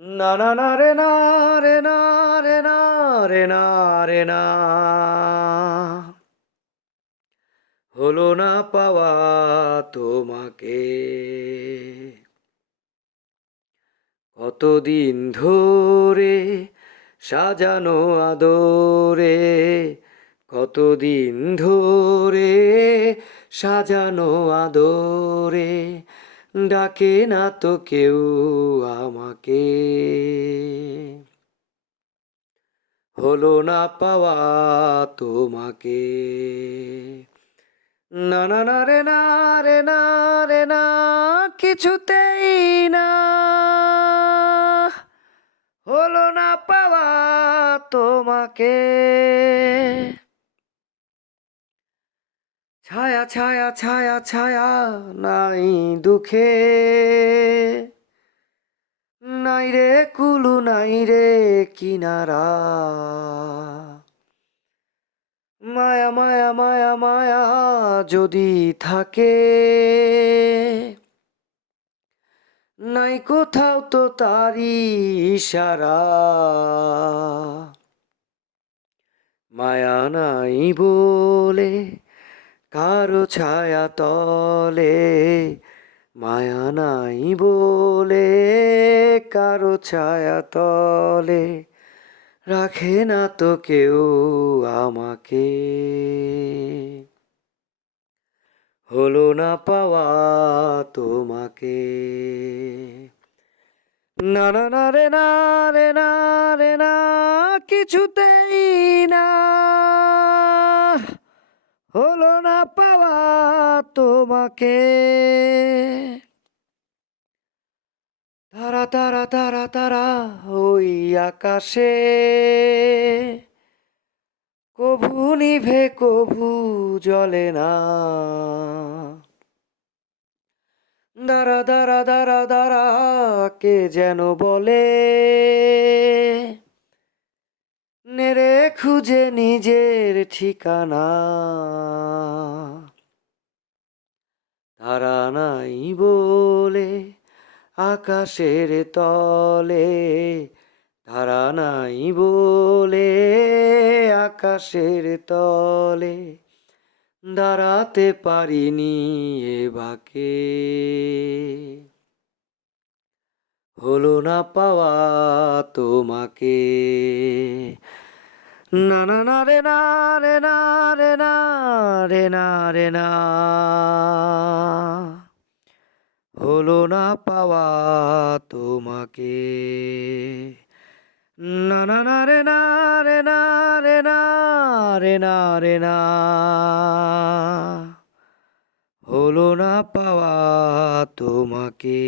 না না না রে না রে না রে না রে না রে না হলো না পাওয়া তোমাকে। কতদিন ধরে সাজানো আদরে, কতদিন ধরে সাজানো আদরে, ডাকে না তো কেউ আমাকে। হলো না পাওয়া তোমাকে। না না না রে না রে না রে না কিছুতেই না, হলো না পাওয়া তোমাকে। ছায়া ছায়া ছায়া ছায়া নাই দুঃখে, নাই রে কুলু নাই রে কিনারা। মায়া মায়া মায়া মায়া যদি থাকে, নাই কোথাও তো তারি ইশারা। মায়া নাই বলে কারো ছায়া তলে, মায়া নাই বলে কারো ছায়া তলে, রাখে না তো কেউ আমাকে। হলো না পাওয়া তোমাকে। না না না রে না রে না রে না কিছুতেই না, হলো না পাওয়া তোমাকে। তারা তারা তারা তারা ওই আকাশে, কভু নিভে কভু জ্বলে না। দাঁড়া দাঁড়া দাঁড়া দাঁড়া কে যেন বলে, নেড়ে খুঁজে নিজের ঠিকানা। তারা নাই বলে আকাশের তলে, তারা নাই বলে আকাশের তলে, দাঁড়াতে পারিনি এ বাকে। হলো না পাওয়া তোমাকে। না না না রে না রে না রে না রে না রে না হলো না পাওয়া তোমাকে। না না না রে না রে না রে না রে না রে না হলো না পাওয়া তোমাকে।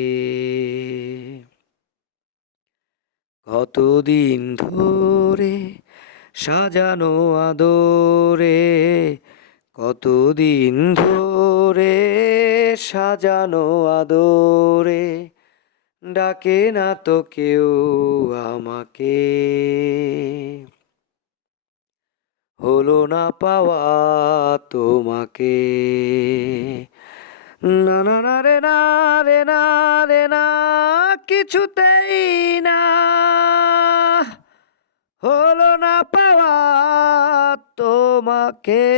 কতদিন ধরে সাজানো আদরে, কতদিন ধরে সাজানো আদরে, ডাকে না তো কেউ আমাকে। হলো না পাওয়া তোমাকে। না না না রে না রে না রে না কিছুতেই না, হলো না পাওয়া তোমাকে।